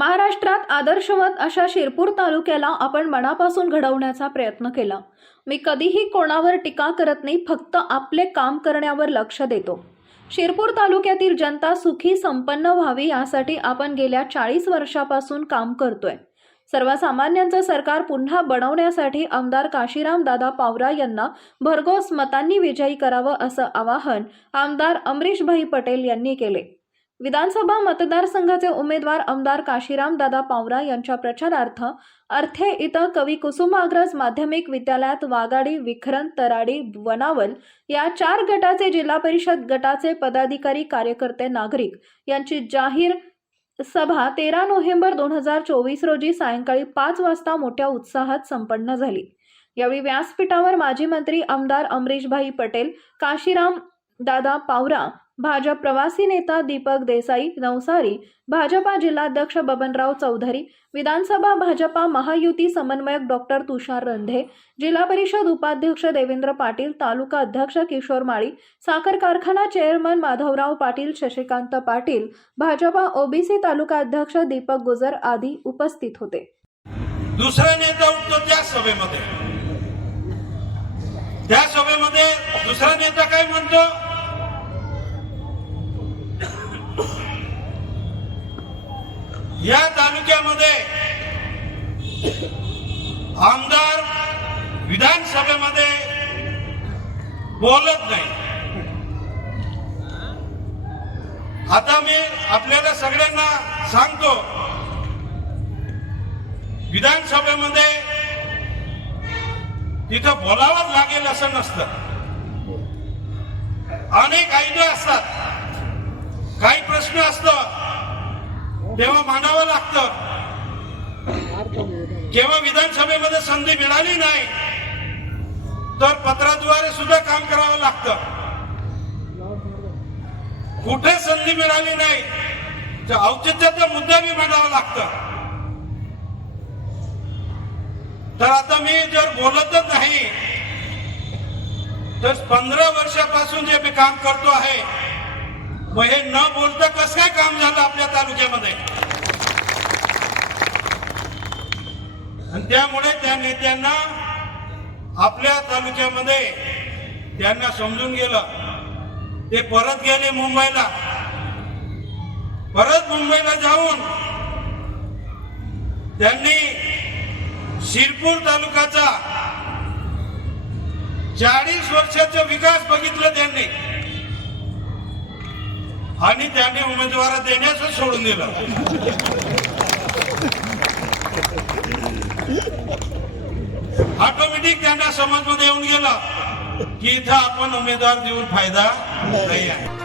महाराष्ट्रात आदर्शवत अशा शिरपूर तालुक्याला आपण मनापासून घडवण्याचा प्रयत्न केला. मी कधीही कोणावर टीका करत नाही फक्त आपले काम करण्यावर लक्ष देतो. शिरपूर तालुक्यातील जनता सुखी संपन्न व्हावी यासाठी आपण गेल्या चाळीस वर्षापासून काम करतोय. सर्वसामान्यांचं सरकार पुन्हा बनवण्यासाठी आमदार काशीराम दादा पावरा यांना भरघोस मतांनी विजयी करावं असं आवाहन आमदार अमरीशभाई पटेल यांनी केले. विधानसभा मतदारसंघाचे उमेदवार आमदार काशीराम दादा पावरा यांच्या प्रचारार्थ अर्थे इथं कवी कुसुमाग्रज माध्यमिक विद्यालयात वाघाडी विखरण तराडी वनावल या चार गटाचे जिल्हा परिषद गटाचे पदाधिकारी कार्यकर्ते नागरिक यांची जाहीर सभा तेरा नोव्हेंबर दोन हजार चोवीस रोजी सायंकाळी पाच वाजता मोठ्या उत्साहात संपन्न झाली. यावेळी व्यासपीठावर माजी मंत्री आमदार अमरीशभाई पटेल काशीराम दादा पावरा भाजप प्रवासी नेता दीपक देसाई नवसारी भाजपा जिल्हाध्यक्ष बबनराव चौधरी विधानसभा भाजपा महायुती समन्वयक डॉक्टर तुषार रंधे जिल्हा परिषद उपाध्यक्ष देवेंद्र पाटील तालुका अध्यक्ष किशोर माळी साखर कारखाना चेअरमन माधवराव पाटील शशिकांत पाटील भाजपा ओबीसी तालुका अध्यक्ष दीपक गुजर आदी उपस्थित होते. दुसरा नेता उठतो त्या सभेमध्ये. त्या सभेमध्ये दुसरा नेता काय म्हणतो? या तालुक्यामध्ये आमदार विधानसभेमध्ये बोलत नाही. आता मी आपल्याला सगळ्यांना सांगतो विधानसभेमध्ये तिथं बोलावंच लागेल असं नसतं. अनेक आयडिया असतात. काही प्रश्न असतं तेव्हा मांडावं लागतं. जेव्हा विधानसभेमध्ये संधी मिळाली नाही तर पत्राद्वारे सुद्धा काम करावं लागतं. कुठे संधी मिळाली नाही तर औचित्याचा मुद्दा बी मांडावा लागतं. तर आता मी जर बोलतच नाही तर पंधरा वर्षापासून जे मी काम करतो आहे मग हे न बोलता कसं काय काम झालं आपल्या तालुक्यामध्ये? आणि त्यामुळे त्या नेत्यांना आपल्या तालुक्यामध्ये त्यांना समजून गेलं. ते परत गेले मुंबईला. परत मुंबईला जाऊन त्यांनी शिरपूर तालुक्याचा चाळीस वर्षाचा विकास बघितला. त्यांनी उमेदवार देण्याच सोडून दिलं. ऑटोमॅटिक त्यांना समाजमध्ये येऊन गेलं की इथं आपण उमेदवार देऊन फायदा नाही आहे.